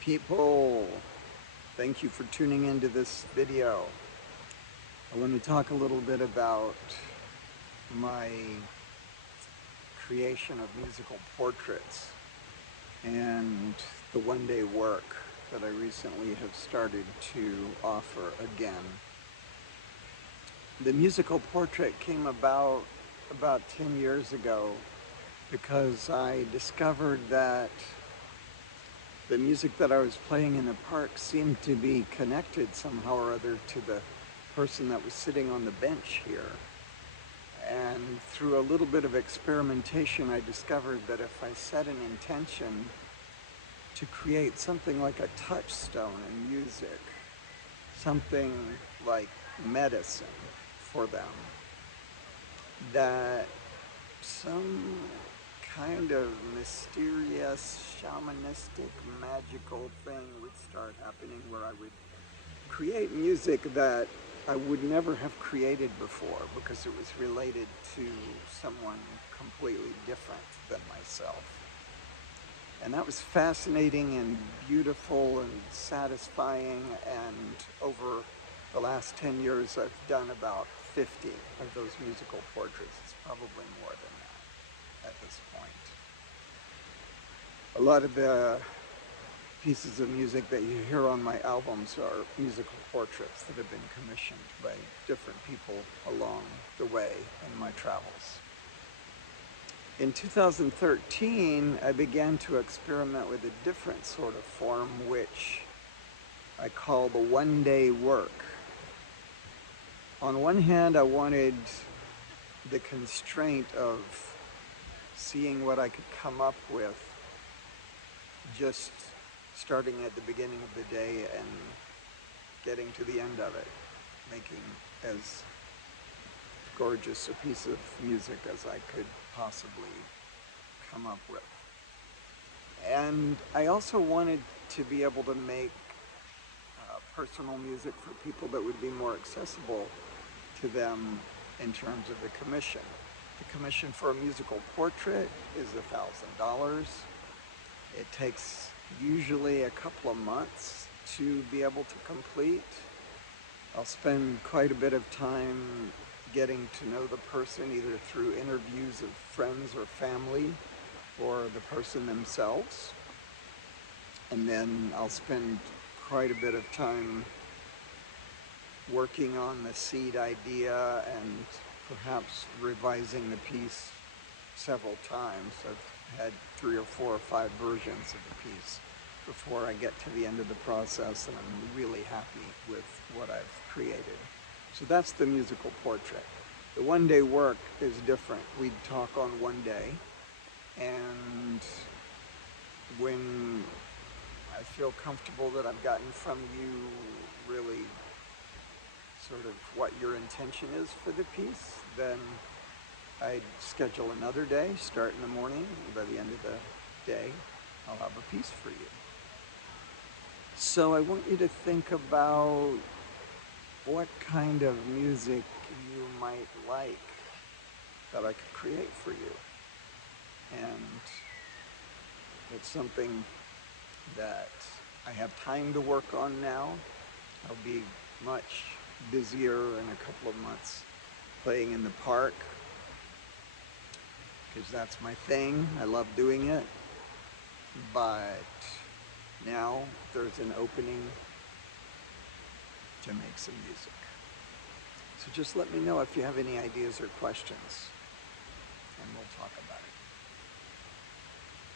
People, thank you for tuning into this video. I want to talk a little bit about my creation of musical portraits and the one-day work that I recently have started to offer again. The musical portrait came about 10 years ago because I discovered that the music that I was playing in the park seemed to be connected somehow or other to the person that was sitting on the bench here. And through a little bit of experimentation, I discovered that if I set an intention to create something like a touchstone in music, something like medicine for them, that some kind of mysterious, shamanistic, magical thing would start happening where I would create music that I would never have created before because it was related to someone completely different than myself. And that was fascinating and beautiful and satisfying, and over the last 10 years I've done about 50 of those musical portraits. It's probably more than that at this point. A lot of the pieces of music that you hear on my albums are musical portraits that have been commissioned by different people along the way in my travels. In 2013, I began to experiment with a different sort of form, which I call the one-day work. On one hand, I wanted the constraint of seeing what I could come up with just starting at the beginning of the day and getting to the end of it, making as gorgeous a piece of music as I could possibly come up with. And I also wanted to be able to make personal music for people that would be more accessible to them in terms of the commission. The commission for a musical portrait is $1,000. It takes usually a couple of months to be able to complete. I'll spend quite a bit of time getting to know the person, either through interviews of friends or family or the person themselves. And then I'll spend quite a bit of time working on the seed idea and perhaps revising the piece several times. I've had 3 or 4 or 5 versions of the piece before I get to the end of the process, and I'm really happy with what I've created. So that's the musical portrait. The one-day work is different. We'd talk on one day, and when I feel comfortable that I've gotten from you really sort of what your intention is for the piece, then I'd schedule another day, start in the morning, and by the end of the day, I'll have a piece for you. So I want you to think about what kind of music you might like that I could create for you. And it's something that I have time to work on now. I'll be much busier in a couple of months playing in the park, because that's my thing. I love doing it. But now there's an opening to make some music. So just let me know if you have any ideas or questions.